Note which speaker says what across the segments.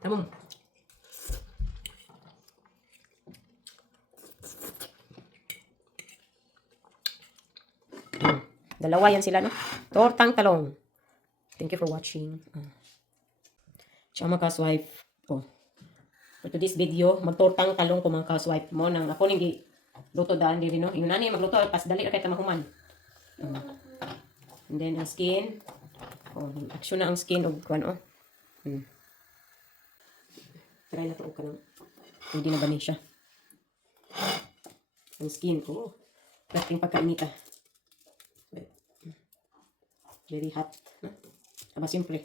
Speaker 1: Tamong. Mm. Dalawa yan sila, no? Tortang talong. Thank you for watching. Siya mga kaswipe. Oh. For today's video, magtortang talong ko mga kaswipe mo. Nang ako hindi luto daan diri, no? Yung nani magluto, pas dali ra kay tamahuman. Mm. And then, ang skin. Oh, action na ang skin og kuan oh. Hmm. Try na to og kanang hindi na ba ni siya. Ang skin ko. Dating pagkainita. Very hot. Aba, simple.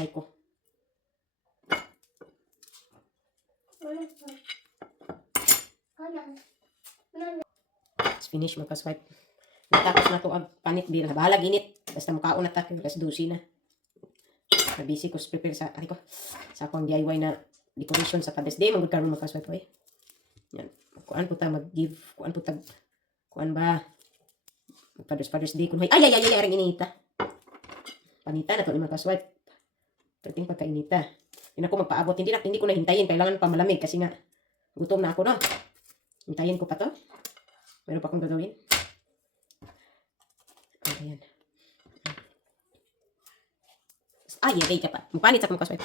Speaker 1: Try ko. It's finish magka-swipe. Natapos na to ang panit bill. Bahalag init. Basta mukaon na ta. Kasi dusi na. Nabisi ko prepare sa, ari ko, sa akong DIY na decoration sa Father's Day. Magod karoon magka-swipe ko eh. Yan. Kuan po ta mag-give. Kuan po ta. Kuan ba? Father's Father's Day. Kun ay ay ay ay ay aring inita. Panita na to ni magka-swipe. Perting pagkainita. Na ako magpaabot. Hindi na, hindi ko na hintayin. Kailangan pa malamig kasi nga gutom na ako, no? Hintayin ko pa to. Meron pa akong gagawin. Ayan. Ay, yay, ka pa. Mupanit sa kong kasway.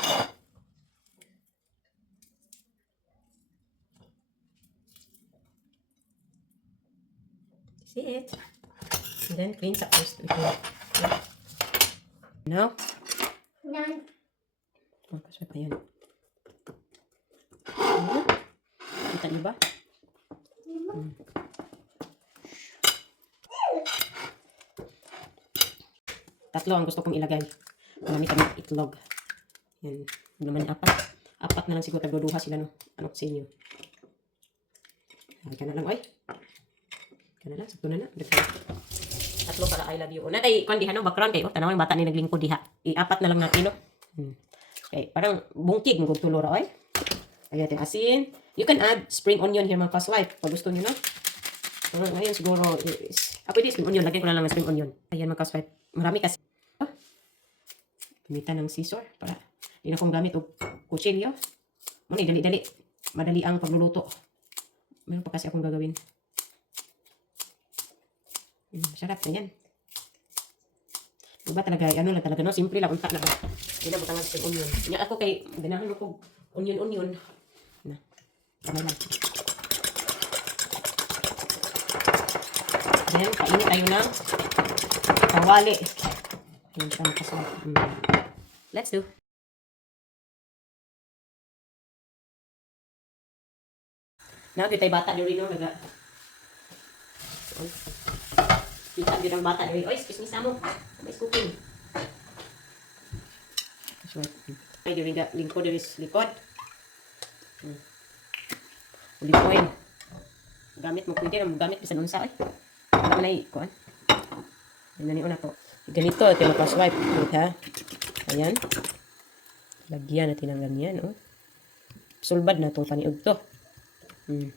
Speaker 1: See it. And then clean sa first. Now, Oh, kasway pa. Ayan. Kita niyo ba? Tatlo ang gusto kong ilagay. Marami kami itlog. Yan. Naman apat. Apat na lang siguro. Tagduduha sila no. Ano sa inyo. Ay, ka na lang. Ay. Ka na lang. Sakto na na. Tatlo para I love you. Una kay kung diha no background kayo. Tanaw yung bata ni naglingkod diha. I-apat na lang natin no. Hmm. Okay, parang bungkig ng tulo ra oy. Ayan natin asin. You can add spring onion here mga kaswipe. Pag gusto niyo no. Pero ngayon siguro is Ah, pwede spring onion. Lagyan ko na lang ng spring onion. Ayan mga kaswipe. Marami kasi. Oh. Gamitan ng scissor para hindi na akong gamit o kutsilyo. Muna, dali-dali. Madali ang pagluluto. Meron pa kasi akong gagawin. Mm, sarap na yan. Diba talaga, ano lang talaga, no? Simple lang, unta na ba? Hindi na butangan sa onion. Nga ako kay, ganahan ko onion-onion. Na, tama lang. Then, kainit tayo ng kawali. Yan siya makasarap. Mm. Let's do. Now, di tayo bata diri no, naga. Oy. Kita gyud ang bata diri. Oy, excuse me samo. May cooking. Ay, diri ga lingkod diri likod. Hmm. Olive oil. Gamit mo pwede na gamit bisan unsa ay. Wala na kuan. Yan na ni una ko. Ganito ito yung swipe Wait ha. Ayan. Lagyan natin ng ganyan. Oh. Sulbad na itong paniog to. Hmm.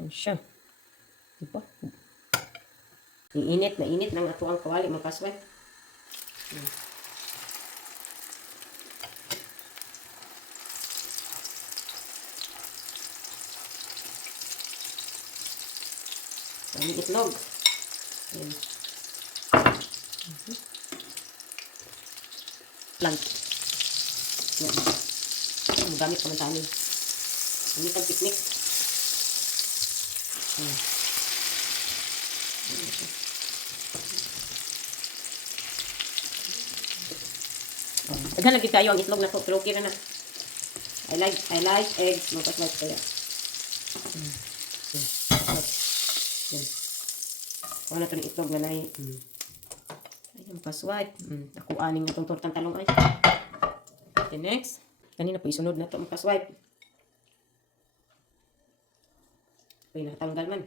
Speaker 1: Ayan siya. Diba? Iinit na init ng ato ang kawali mga kaswipe. Hmm. Ang itlog. Ayan. Mhm. Plant. Yan. Ang gamit pa man tayo. Hindi pag picnic. Ayan. Daghan lagi kayo ang itlog na to, pero okay na na. I like I like eggs, mo like kaya. Wala to ng itlog na nai. Mm. Ayun, paswipe. Mm. Ako aning itong tortang talong ay. Okay, next. Kanina po isunod na to ang paswipe. Ay, natanggal man.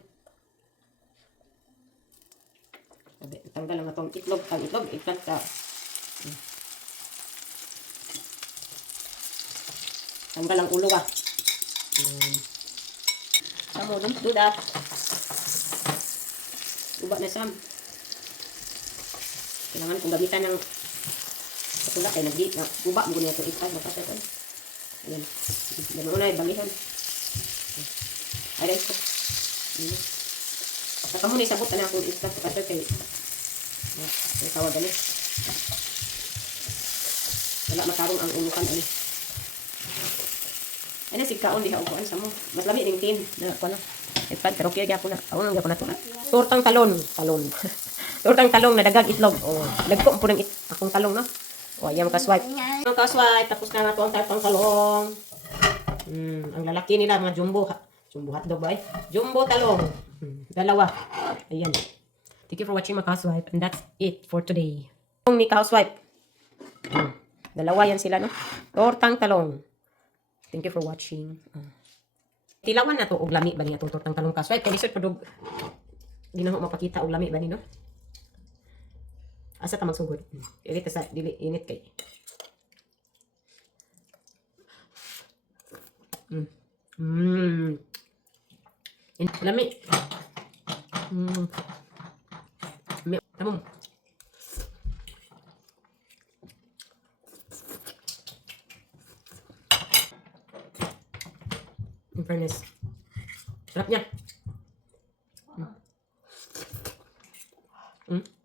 Speaker 1: Sabi, Tanggal lang itong itlog. Ang itlog, ka. Mm. Tanggal ang ulo ah. Mm. Samo, don't do that. Uba na Sam. Kailangan kong gamitan ng katula kay nagdi na uba mo niya to ipan baka sa kan. Ayan. Ganun na balihan. Ay dai ko. Ayan. Saka mo ni sabot na ako ipan kasi kay Ay, tawag ani. Wala makarong ang ulukan ani. Ano si kaon diha upuan sa mo. Mas lami ning tin na ko na. Ipan pero kaya gyapon na. Aw nga gyapon na to. Tortang talon, talon. Tortang talong na dagang itlog. Oh, nagko po ng it akong talong no. Oh, ayan ka swipe. Ang ka swipe tapos na na to ang tartang talong. Hmm, ang lalaki nila mga jumbo. ha- Jumbo hotdog ba eh? Jumbo talong. Hmm, dalawa. Ayan. Thank you for watching my housewife and that's it for today. Yung ni housewife. Hmm, dalawa yan sila no. Tortang talong. Thank you for watching. Ah. Tilawan na to og lami ba niya itong tortang talong kasway. Kaya lisod padug ginaho mapakita og lami ba ni no? Asa ta magsugod? Dili ta sa dili init kay. Mm. Mm. Lami. Mm. Mi, tamam. In fairness. Sarap niya. Mm. Mm.